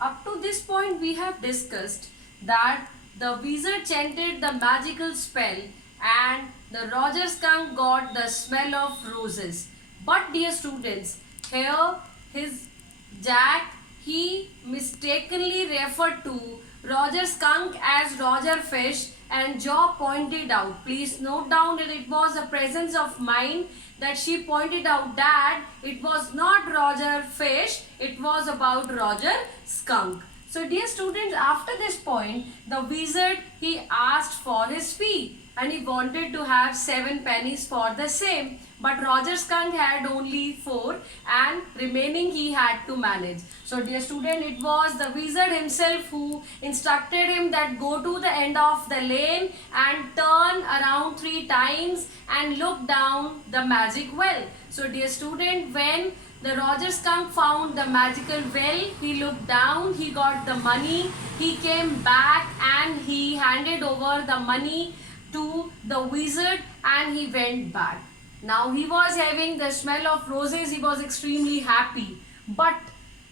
Up to this point we have discussed that the wizard chanted the magical spell and the Roger skunk got the smell of roses. But dear students, here his Jack, he mistakenly referred to Roger skunk as Roger fish and Joe pointed out. Please note down that it was a presence of mind that she pointed out that it was not Roger fish, it was about Roger skunk. So dear students, after this point, the wizard, he asked for his fee and he wanted to have 7 pennies for the same. But Roger skunk had only 4 and remaining he had to manage. So dear student, it was the wizard himself who instructed him that go to the end of the lane and turn around 3 times and look down the magic well. So dear student, when the Roger skunk found the magical well, he looked down, he got the money, he came back and he handed over the money to the wizard and he went back. Now he was having the smell of roses, he was extremely happy. But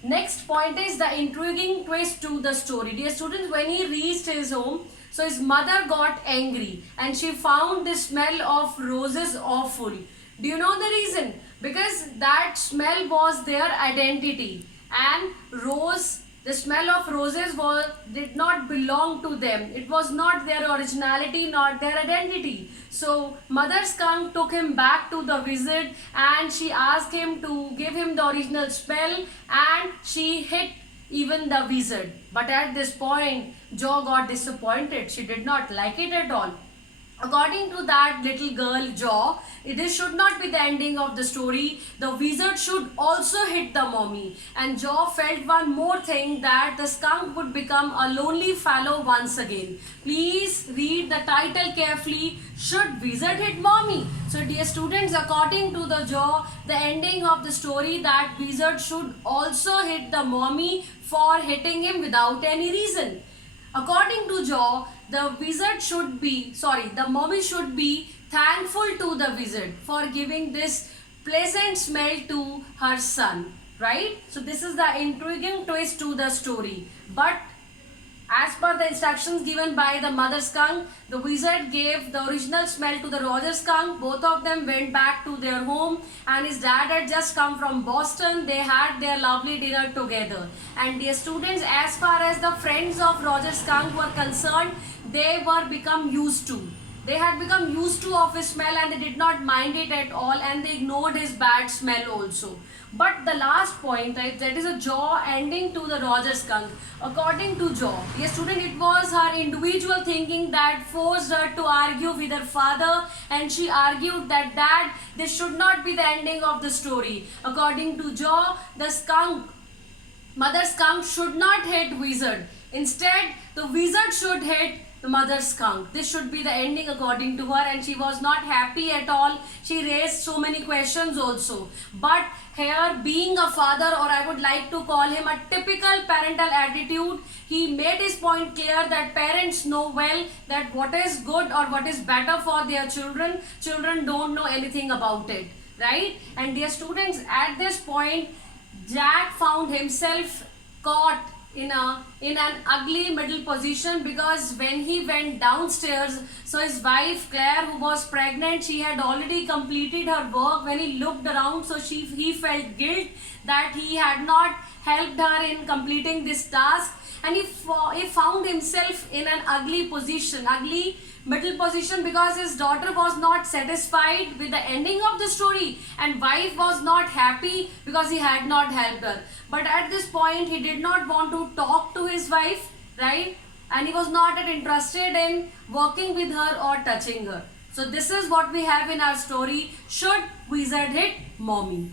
next point is the intriguing twist to the story. Dear students, when he reached his home, so his mother got angry and she found the smell of roses awful. Do you know the reason? Because that smell was their identity and the smell of roses did not belong to them. It was not their originality, not their identity. So Mother Skunk took him back to the wizard and she asked him to give him the original spell and she hit even the wizard. But at this point, Joe got disappointed. She did not like it at all. According to that little girl Joe, this should not be the ending of the story. The wizard should also hit the mommy. And Joe felt one more thing, that the skunk would become a lonely fellow once again. Please read the title carefully. Should wizard hit mommy? So dear students, according to the Joe, the ending of the story, that wizard should also hit the mommy for hitting him without any reason. According to Joe, the mommy should be thankful to the wizard for giving this pleasant smell to her son, right? So this is the intriguing twist to the story. But as per the instructions given by the mother skunk, the wizard gave the original smell to the Roger skunk. Both of them went back to their home and his dad had just come from Boston. They had their lovely dinner together. And dear students, as far as the friends of Roger skunk were concerned, they were become used to. They had become used to of his smell and they did not mind it at all and they ignored his bad smell also. But the last point, right, that is a Joe ending to the Roger skunk. According to Joe, yes student, it was her individual thinking that forced her to argue with her father, and she argued that Dad, this should not be the ending of the story. According to Joe, the mother skunk should not hit wizard. Instead, the wizard should hit the mother skunk. This should be the ending according to her, and she was not happy at all. She raised so many questions also. But here, being a father, or I would like to call him a typical parental attitude, he made his point clear that parents know well that what is good or what is better for their children. Children don't know anything about it, right? And dear students, at this point, Jack found himself caught in an ugly middle position, because when he went downstairs, so his wife Claire, who was pregnant, she had already completed her work. When he looked around, so he felt guilt that he had not helped her in completing this task, and he found himself in an ugly middle position, because his daughter was not satisfied with the ending of the story and wife was not happy because he had not helped her. But at this point, he did not want to talk to his wife, right? And he was not interested in working with her or touching her. So this is what we have in our story. Should wizard hit mommy?